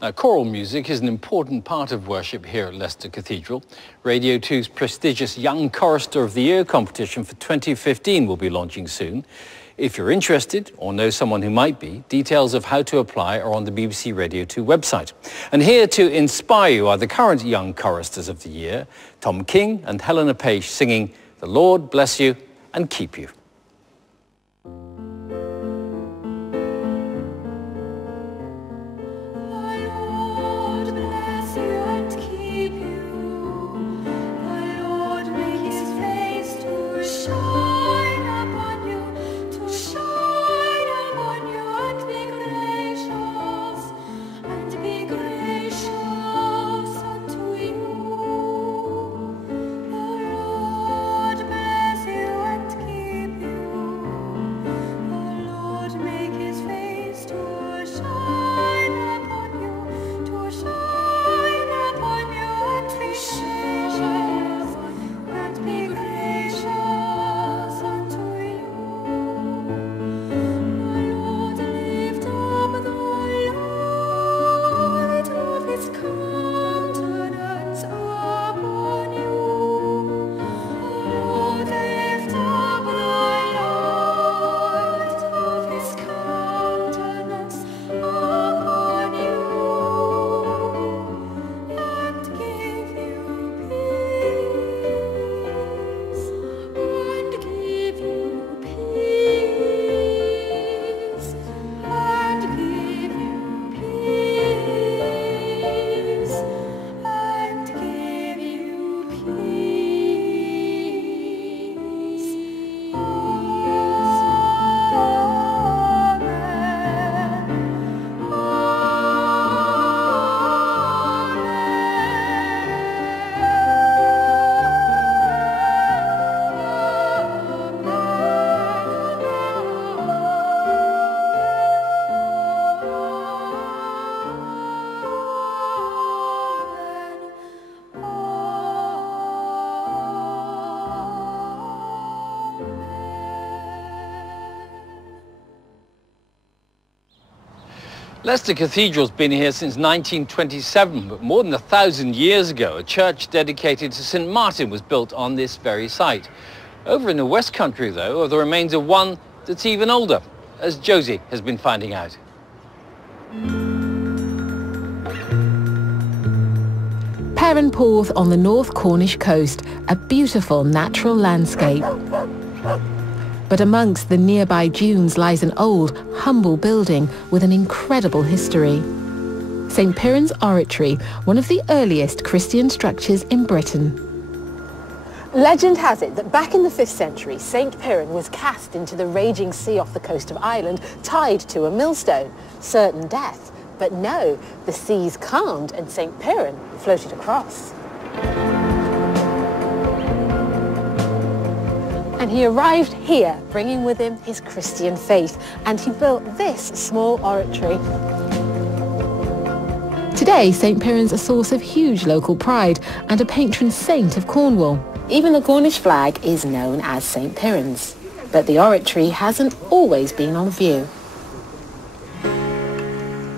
Choral music is an important part of worship here at Leicester Cathedral. Radio 2's prestigious Young Chorister of the Year competition for 2015 will be launching soon. If you're interested or know someone who might be, details of how to apply are on the BBC Radio 2 website. And here to inspire you are the current Young Choristers of the Year, Tom King and Helena Page, singing "The Lord Bless You and Keep You." Leicester Cathedral's been here since 1927, but more than 1,000 years ago, a church dedicated to St. Martin was built on this very site. Over in the West Country, though, are the remains of one that's even older, as Josie has been finding out. Prt2 on the North Cornish coast, a beautiful natural landscape. But amongst the nearby dunes lies an old, humble building with an incredible history. St. Piran's Oratory, one of the earliest Christian structures in Britain. Legend has it that back in the 5th century, St. Piran was cast into the raging sea off the coast of Ireland, tied to a millstone, certain death. But no, the seas calmed and St. Piran floated across. And he arrived here, bringing with him his Christian faith, and he built this small oratory. Today, St. Piran's a source of huge local pride and a patron saint of Cornwall. Even the Cornish flag is known as St. Piran's, but the oratory hasn't always been on view.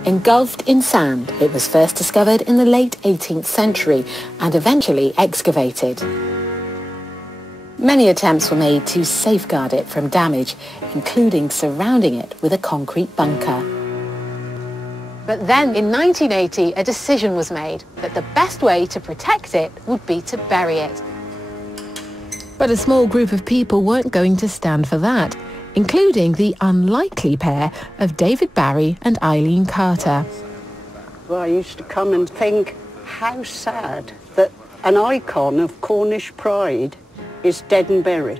Engulfed in sand, it was first discovered in the late 18th century and eventually excavated. Many attempts were made to safeguard it from damage, including surrounding it with a concrete bunker. But then in 1980, a decision was made that the best way to protect it would be to bury it. But a small group of people weren't going to stand for that, including the unlikely pair of David Barry and Eileen Carter. Well, I used to come and think how sad that an icon of Cornish pride is dead and buried.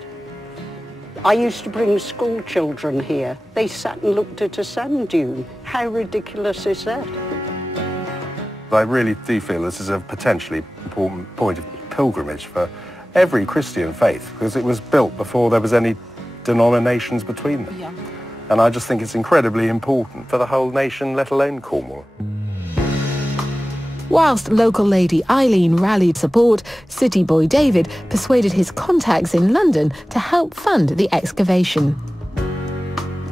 I used to bring school children here. They sat and looked at a sand dune. How ridiculous is that? I really do feel this is a potentially important point of pilgrimage for every Christian faith, because it was built before there was any denominations between them. Yeah. And I just think it's incredibly important for the whole nation, let alone Cornwall. Whilst local lady Eileen rallied support, city boy David persuaded his contacts in London to help fund the excavation.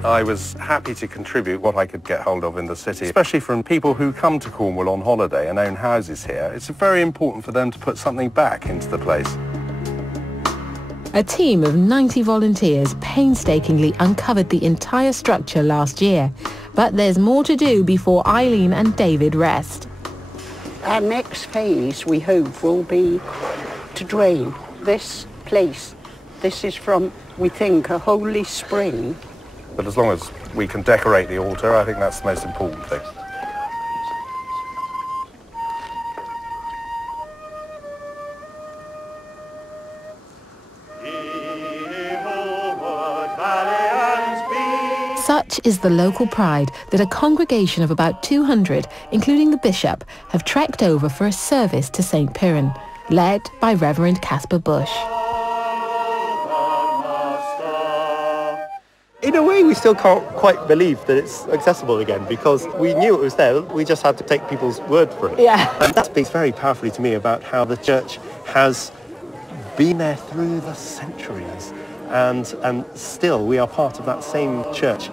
I was happy to contribute what I could get hold of in the city, especially from people who come to Cornwall on holiday and own houses here. It's very important for them to put something back into the place. A team of 90 volunteers painstakingly uncovered the entire structure last year. But there's more to do before Eileen and David rest. Our next phase, we hope, will be to drain this place. This is from, we think, a holy spring. But as long as we can decorate the altar, I think that's the most important thing. Such is the local pride that a congregation of about 200, including the bishop, have trekked over for a service to St. Piran, led by Reverend Caspar Bush. In a way, we still can't quite believe that it's accessible again, because we knew it was there. We just had to take people's word for it. Yeah. And that speaks very powerfully to me about how the church has been there through the centuries. And still, we are part of that same church